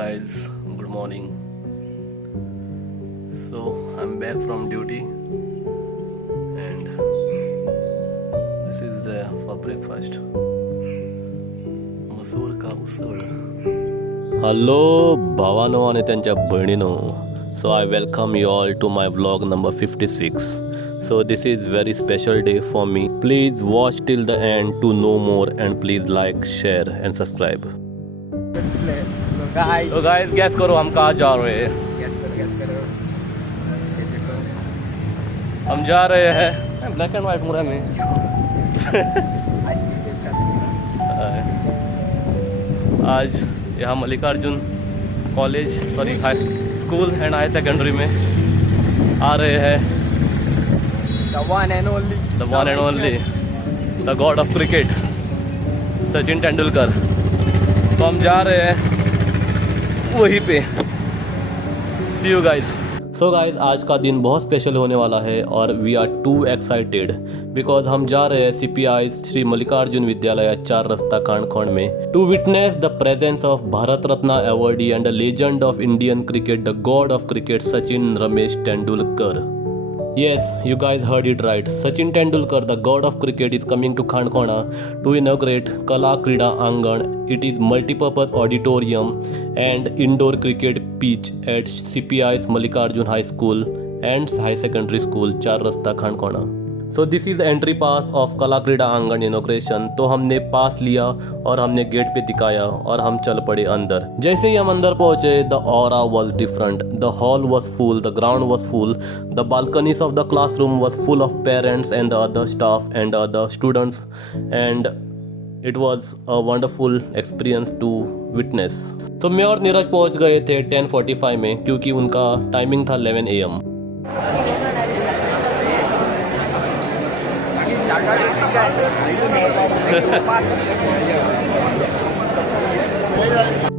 guys, good morning. So I'm back from duty and this is for breakfast. मसूर का usal. Hello भावानो आणि त्यांच्या बहिणीनो. So I welcome you all to my vlog number 56. So this is very special day for me. Please watch till the end to know more and please like, share and subscribe. तो guys gas करो हम कहाँ जा रहे हैं. Gas करो. हम जा रहे हैं ब्लैक एंड व्हाइट मुड़ा में. आज यहाँ Mallikarjun college high school and high secondary में आ रहे हैं. The one and only the god of cricket Sachin Tendulkar. तो हम जा रहे हैं वहीं पे. See you guys. So guys आज का दिन बहुत स्पेशल होने वाला है और we are too excited because हम जा रहे हैं CPI श्री मल्लिकार्जुन विद्यालय 4 रस्ता कांडखोण में to witness the presence of Bharat Ratna awardee and the legend of Indian cricket the god of cricket Sachin Ramesh Tendulkar. Yes, you guys heard it right. Sachin Tendulkar, the god of cricket, is coming to Khandkhona to inaugurate Kala Krida Angan. It is multi-purpose auditorium and indoor cricket pitch at CPI's Mallikarjun High School and High Secondary School, 4 Rasta Khandkhona. So this is entry pass of Kala Krida Angan inauguration. तो हमने पास लिया और हमने gate पे दिखाया और हम चल पड़े अंदर. जैसे ही हम अंदर पहुंचे the aura was different. The hall was full, the ground was full, the balconies of the classroom was full of parents and the other staff and other students and it was a wonderful experience to witness. So मैं और नीरज पहुंच गए थे 10:45 में क्योंकि उनका timing था 11 AM.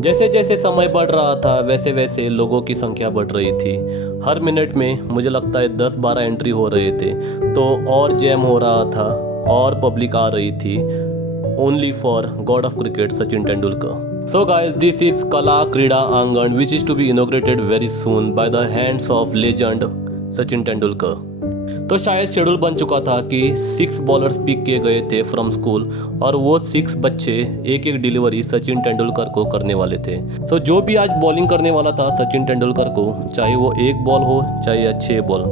जैसे जैसे समय बढ़ रहा था वैसे वैसे लोगों की संख्या बढ़ रही थी. हर मिनट में मुझे लगता है 10-12 एंट्री हो रहे थे. तो और जैम हो रहा था और पब्लिक आ रही थी. Only for God of cricket Sachin Tendulkar. So guys, this is Kala Krida Angan which is to be inaugurated very soon by the hands of legend Sachin Tendulkar. तो शायद शेड्यूल बन चुका था कि 6 बॉलर्स पिक किए गए थे फ्रॉम स्कूल और वो 6 बच्चे एक डिलीवरी सचिन तेंदुलकर को करने वाले थे. तो जो भी आज बॉलिंग करने वाला था सचिन तेंदुलकर को, चाहे वो 1 बॉल हो चाहे 6 ball,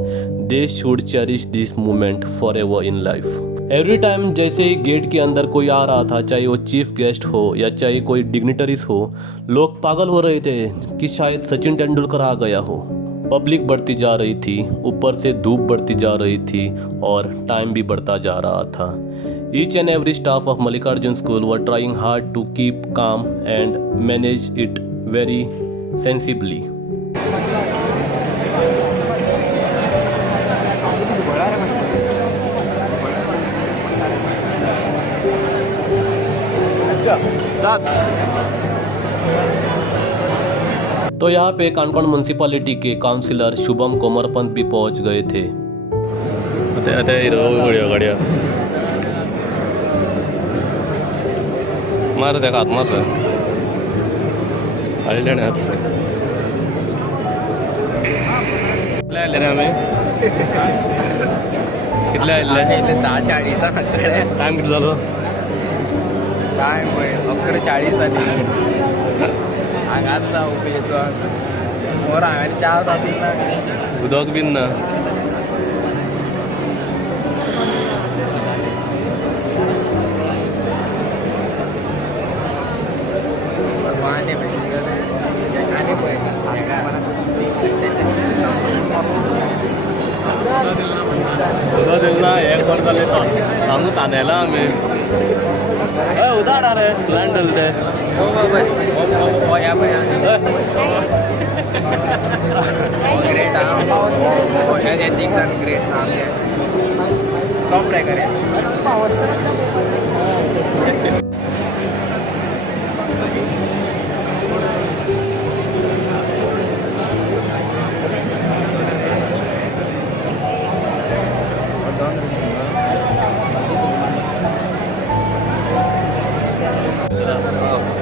they should cherish this moment for ever in life. Every time जैसे ही गेट के अंदर कोई आ रहा था, चाहे वो चीफ गेस्ट हो या चाहे कोई डिग्निटरीज हो, लोग पागल हो रहे थे कि शायद सचिन तेंदुलकर आ गया हो. पब्लिक बढ़ती जा रही थी, ऊपर से धूप बढ़ती जा रही थी और टाइम भी बढ़ता जा रहा था. Each and every staff of Mallikarjun school were trying hard to keep calm and manage it very sensibly. तो यहाँ पे कानकोण म्युनिसिपैलिटी के काउंसिलर शुभम कोमरपंत भी पहुँच गए थे. मार दे हाथ मार दे अल्टने हाथ से कितला ले रे हमें कितला ले 40 टाइम किती झालो टाइम 11:40 आली. आगाचा उभी येतो मोर आम्हाला चहा जातील ना उदक बिन ना. उदा दिल ना एक बार झाले सांगू तानेला आम्ही उधार आ रहे लैंड डलते ग्रेट सामने टॉप ट्राई करें.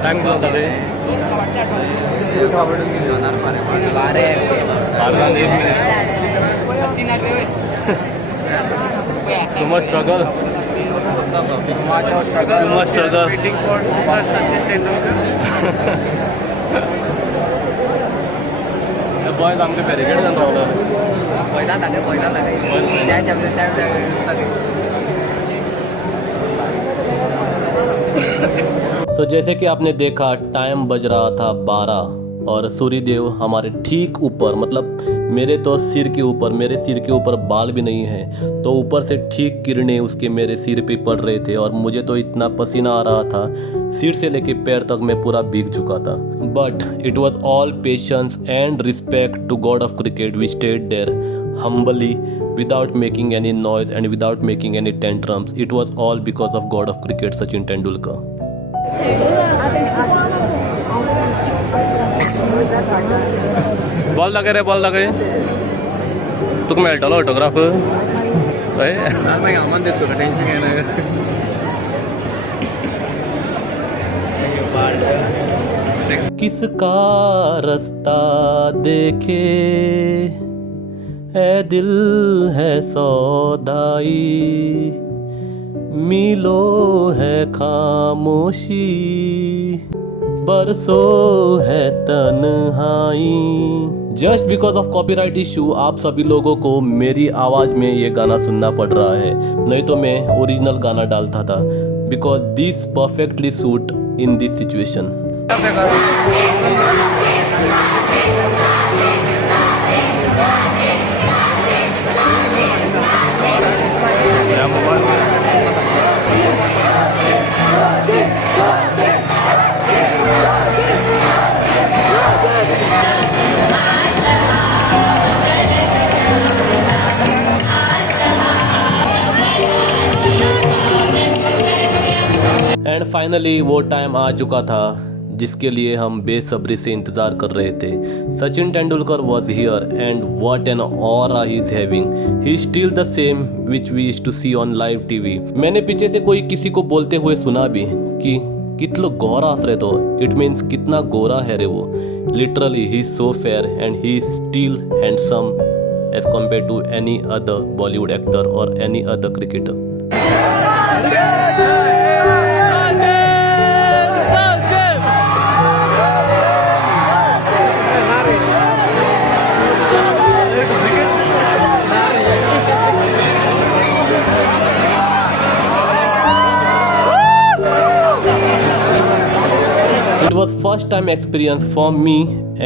टाइम किती झाले So much struggle. Too much struggle. Waiting for Mr. Sachin Tendulkar. The boys आमके बैरिकेड जाता होगा. पैसा त्या So जैसे कि आपने देखा टाइम बज रहा था 12 और सूर्यदेव हमारे ठीक ऊपर, मतलब मेरे तो सिर के ऊपर, मेरे सिर के ऊपर बाल भी नहीं है, तो ऊपर से ठीक किरणें उसके मेरे सिर पे पड़ रहे थे और मुझे तो इतना पसीना आ रहा था, सिर से लेके पैर तक मैं पूरा भीग चुका था. But it was all patience and respect to god of cricket we stayed there humbly without making any noise and without making any tantrums. It was all because of God of cricket, Sachin Tendulkar. Ball लगे रे, ball लगे तुक मेळटलो autograph. मैं आमन देतो का tension काय नाही. किसका रास्ता देखे है दिल है सौदाई, मिलो है खामोशी, बरसों है तन्हाई. Just because of copyright issue आप सभी लोगों को मेरी आवाज़ में ये गाना सुनना पड़ रहा है, नहीं तो मैं ओरिजिनल गाना डालता था. Because this perfectly suit in this situation. And finally वो टाइम आ चुका था जिसके लिए हम बेसब्री से इंतज़ार कर रहे थे. Sachin Tendulkar was here and what an aura he is having. He is still the same which we used to see on live TV. मैंने पीछे से कोई किसी को बोलते हुए सुना भी कि कितलो गोरा आसरे तो. इट मीन्स कितना गोरा है रे वो. Literally he is so fair and he is still handsome as compare to any other Bollywood actor और any other cricketer. It was first time experience for me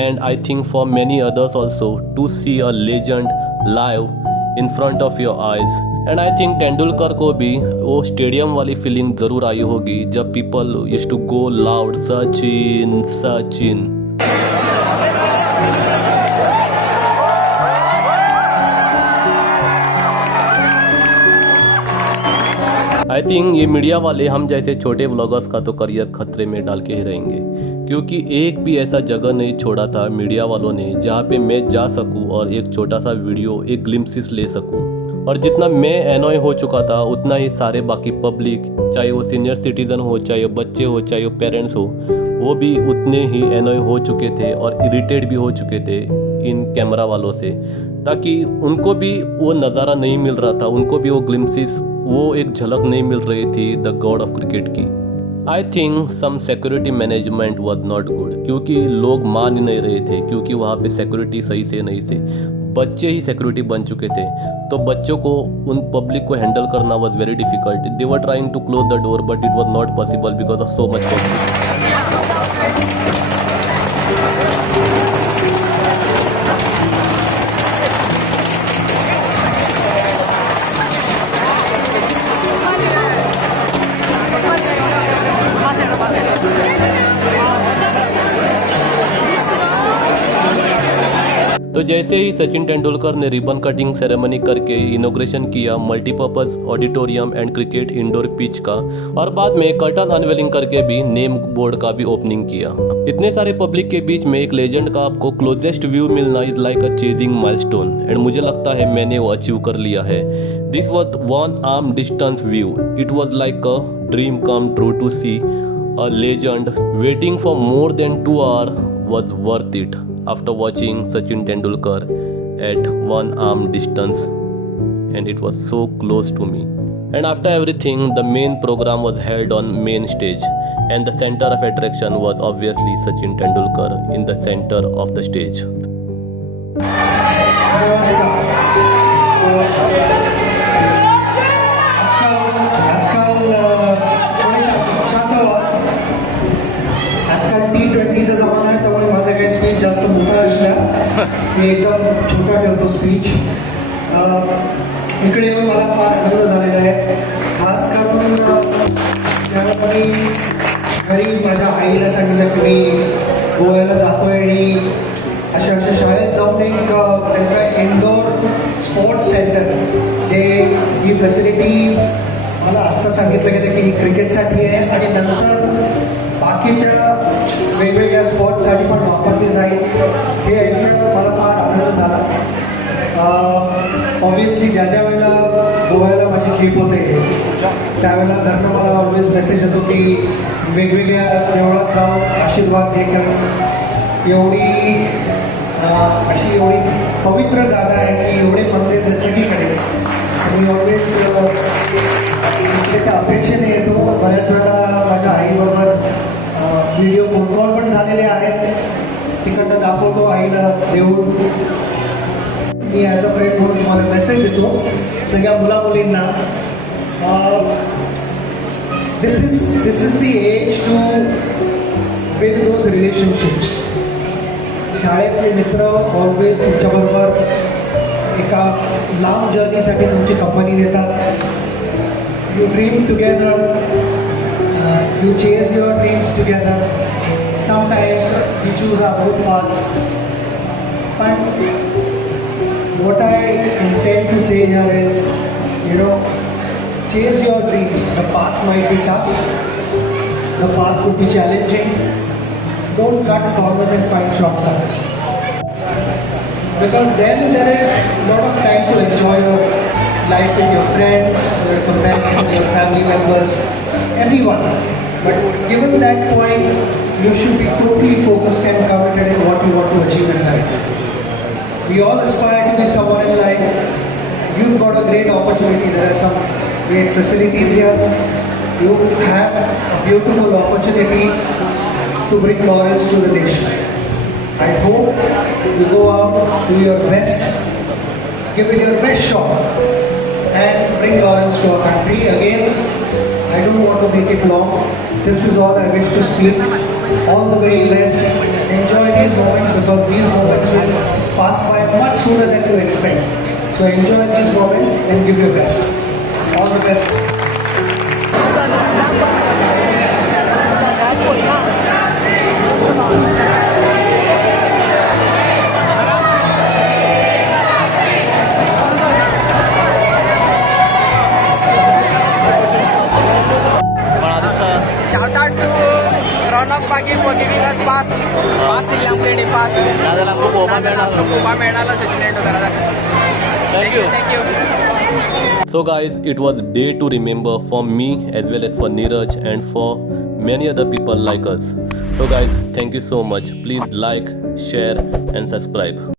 and I think for many others also to see a legend live in front of your eyes. And I think Tendulkar को भी वो stadium वाली feeling ज़रूर आई होगी जब people used to go loud Sachin Sachin. I think ये media वाले हम जैसे छोटे व्लॉगर्स का तो करियर खतरे में डाल के ही रहेंगे, क्योंकि एक भी ऐसा जगह नहीं छोड़ा था मीडिया वालों ने जहाँ पे मैं जा सकूँ और एक छोटा सा वीडियो, एक ग्लिम्पसेस ले सकूँ. और जितना मैं एनॉय हो चुका था उतना ही सारे बाकी पब्लिक, चाहे वो सीनियर सिटीज़न हो, चाहे वो बच्चे हो, चाहे वो पेरेंट्स हो, वो भी उतने ही एनॉय हो चुके थे और इरिटेट भी हो चुके थे इन कैमरा वालों से, ताकि उनको भी वो नज़ारा नहीं मिल रहा था, उनको भी वो ग्लिम्पसेस, वो एक झलक नहीं मिल रही थी द गॉड ऑफ क्रिकेट की. I think some security management was not good, क्योंकि लोग मान ही नहीं रहे थे, क्योंकि वहाँ पे सिक्योरिटी सही से नहीं से बच्चे ही सिक्योरिटी बन चुके थे. तो बच्चों को, उन पब्लिक को हैंडल करना was very difficult. They were trying to close the door but it was not possible because of so much public. तो जैसे ही सचिन तेंदुलकर ने रिबन कटिंग सेरेमनी करके इनॉग्रेशन किया multipurpose auditorium and cricket indoor pitch का, और बाद में कर्टन अनवेलिंग करके भी नेम बोर्ड का भी ओपनिंग किया, इतने सारे पब्लिक के बीच में एक लेजेंड का आपको क्लोजेस्ट व्यू मिलना is like a chasing milestone. And मुझे लगता है मैंने वो अचीव कर लिया है. This was 1 arm distance view. It was like a dream come true to see a legend waiting for more than 2 hours was worth it after watching Sachin Tendulkar at one arm distance, and it was so close to me. And after everything, the main program was held on main stage, and the center of attraction was obviously Sachin Tendulkar in the center of the stage. आजकाल T20चा जमाना आहे, त्यामुळे माझा काही speech जास्त मोठा असला मी एकदम छोटा ठेवतो स्पीच. इकडे येऊन मला फार आनंद झालेला आहे. खास करून जेव्हा मी घरी माझ्या आईला सांगितलं की मी गोव्याला जातोय आणि अशा शाळेत जाऊन एक त्यांचा इंडोर स्पोर्ट्स सेंटर, जे ही फॅसिलिटी मला आत्ता सांगितलं गेलं की क्रिकेटसाठी आहे आणि नंतर बाकीच्या वेगवेगळ्या स्पोर्ट्ससाठी पण वापरली जाईल, हे ऐकलं मला फार आनंद झाला. ऑब्व्हियसली ज्या ज्या वेळेला गोव्याला माझी ट्रिप होते त्यावेळेला घरनं मला ऑलवेज मेसेज येतो की वेगवेगळ्या देवळात जाऊन आशीर्वाद घे, कारण एवढी पवित्र जागा आहे की एवढे मंदिर आहेत सगळीकडे. मी ऑलवेज त्या अपेक्षेने येतो. बऱ्याच वेळा माझ्या आईबरोबर व्हिडिओ फोन कॉल पण झालेले आहेत, तिकडनं दाखवतो आईला देऊन. मी ॲज अ फ्रेंड म्हणून तुम्हाला मेसेज देतो सगळ्या मुलामुलींना, this is the age to build those relationships. शाळेतले मित्र ऑलवेज तुमच्याबरोबर एका लांब जर्नीसाठी तुमची कंपनी देतात. You dream together, you chase your dreams together. Sometimes we choose our own paths. But what I intend to say here is, chase your dreams. The path might be tough. The path could be challenging. Don't cut corners and find shortcuts. Because then there is a lot of time to enjoy your life with your friends, your companions, your family members, everyone. But given that point, you should be totally focused and committed in what you want to achieve in life. We all aspire to be someone in life. You've got a great opportunity. There are some great facilities here. You have a beautiful opportunity to bring laurels to the nation. I hope you go out, do your best, give it your best shot, and bring laurels to our country. Again, I don't want to make it long. This is all I wish to speak. All the very best. Enjoy these moments because these moments will pass by much sooner than you expect. So enjoy these moments and give your best. All the best. Shout out to Ronak Pagi for giving us pass दिली आमच्याकडे pass. दादाला खूप ओपा मिळाला. खूप मिळाला Sachin तेंडुलकरला. Thank you. Thank you. So guys, it was a day to remember for me as well as for Neeraj and for many other people like us. So guys, thank you so much. Please like, share and subscribe.